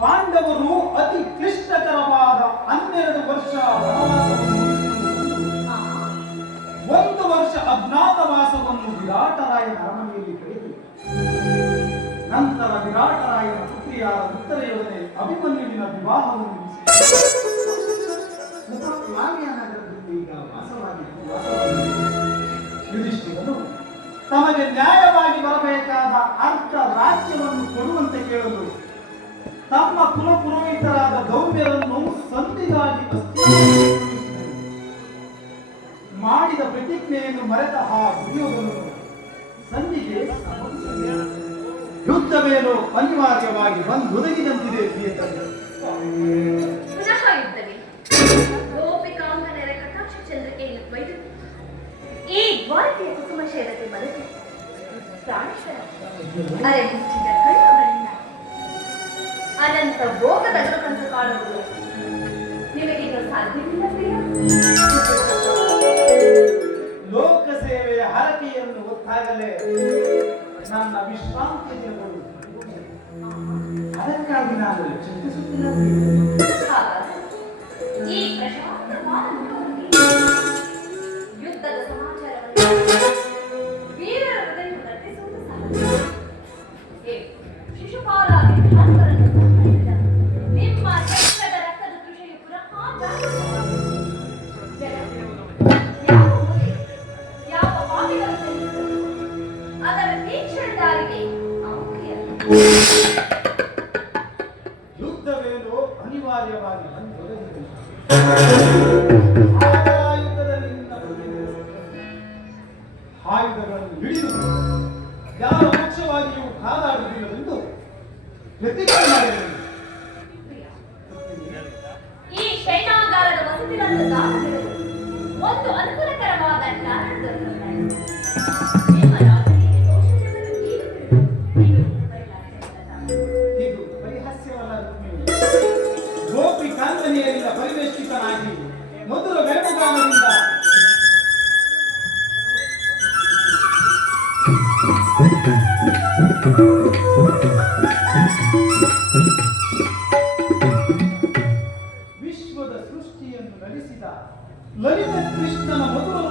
ಪಾಂಡವರು ಅತಿ ಕ್ಲಿಷ್ಟಕರವಾದ 12 ವರ್ಷ ಒಂದು ವರ್ಷ ಅಜ್ಞಾತವಾಸವನ್ನು ವಿರಾಟರಾಯನ ಅರಮನೆಯಲ್ಲಿ ಕಳೆದು ನಂತರ ವಿರಾಟರಾಯನ ಪುತ್ರಿಯಾದ ಉತ್ತರೆಯೊಡನೆ ಅಭಿಮನ್ಯುವಿನ ವಿವಾಹವನ್ನು ನಗರದಲ್ಲಿ ಈಗ ಯುಧಿಷ್ಠಿರನು ತಮಗೆ ನ್ಯಾಯವಾಗಿ ಬರಬೇಕಾದ ಅರ್ಧ ರಾಜ್ಯವನ್ನು ಕೊಡುವಂತೆ ಕೇಳಲು ತಮ್ಮ ಕುಲಪುರೋಹಿತರಾದ ಗೌರ್ಯರನ್ನು ಸಂಧಿಗಾಗಿ ಮಾಡಿದ ಪ್ರತಿಜ್ಞೆಯನ್ನು ಮರೆತ ಆ ದುರ್ಯೋಧನನು ಸಂಧಿಗೆ ಯುದ್ಧವೇನೋ ಅನಿವಾರ್ಯವಾಗಿ ಬಂದೊದಗಿದಂತಿದೆ. ಪುನಃ ಯುದ್ಧವೇ ಗೋಪಿಕಾಂಗನೆರ ಕಟಾಕ್ಷ ಚಂದ್ರಿಕೆಯನ್ನು ಕೊಯ್ದು ಈ ದ್ವಾರಕೆಯ ಕುಸುಮ ಶೈಲತೆ ಬಲಸಿ ಪ್ರಾಣೇಶ್ವರ ಅರೆ ಮುಚ್ಚಿದ ಕಣ್ಣುಗಳಿಂದ ಅನಂತ ಭೋಗದ ಕನಸು ಕಾಣುವುದು ನಿಮಗೀಗ ಸಾಧ್ಯವಿಲ್ಲ ಪ್ರಿಯ. ಲೋಕ ಸೇವೆಯ ಹರಕೆಯನ್ನು ಹೊತ್ತಾಗಲೇ ನನ್ನ ವಿಶ್ರಾಂತಿ ದಿನಗಳು, ಅದಕ್ಕಾಗಿ ನಾನು ಚಿಂತಿಸುತ್ತಿಲ್ಲ. ಈ ಪ್ರಶಾಂತವಾದ ಯುದ್ಧದ ಸಮಾಚಾರವನ್ನು ವೀರರ ಹೃದಯವನ್ನು ಕಟ್ಟಿಸುವುದು ಸಹಜ. ಶಿಶುಪಾಲಾಗಿ ನಿಮ್ಮ ರಕ್ತದ ಕೃಷಿಯು ಯಾವ ಪಾಪಿಗಳು ಅದರ ತೀಕ್ಷ್ಣದಾರಿಗೆ ಯುದ್ಧವೇನೋ ಅನಿವಾರ್ಯವಾಗಿ ಬಂದೊದಗಿದೆ. ಆಯುಧಗಳನ್ನು ಹಿಡಿದು ಯಾವ ಪಕ್ಷವಾಗಿಯೂ ಕಾದಾಡುವುದಿಲ್ಲವೆಂದು ಪ್ರತಿಜ್ಞೆ ಮಾಡಿದರು. ಈ ಶೈನಾಗಾರದ ವಸತಿಗಳನ್ನು ದಾಟಲು ಒಂದು ಅನುಕೂಲಕರವಾದ ಕಾರಣ ದೊರೆಯುತ್ತದೆ. ಇದು ಪರಿಹಾಸ್ಯವಲ್ಲ. ಗೋಪಿ ಕಾಂತನೆಯರಿಂದ ಪರಿವೇಷ್ಟಿತನಾಗಿ ಮಧುರ ವೇಣುಗಾನದಿಂದ ವಿಶ್ವದ ಸೃಷ್ಟಿಯನ್ನು ನಡೆಸಿದ ಲಲಿತ ಕೃಷ್ಣನ ಮಧುರ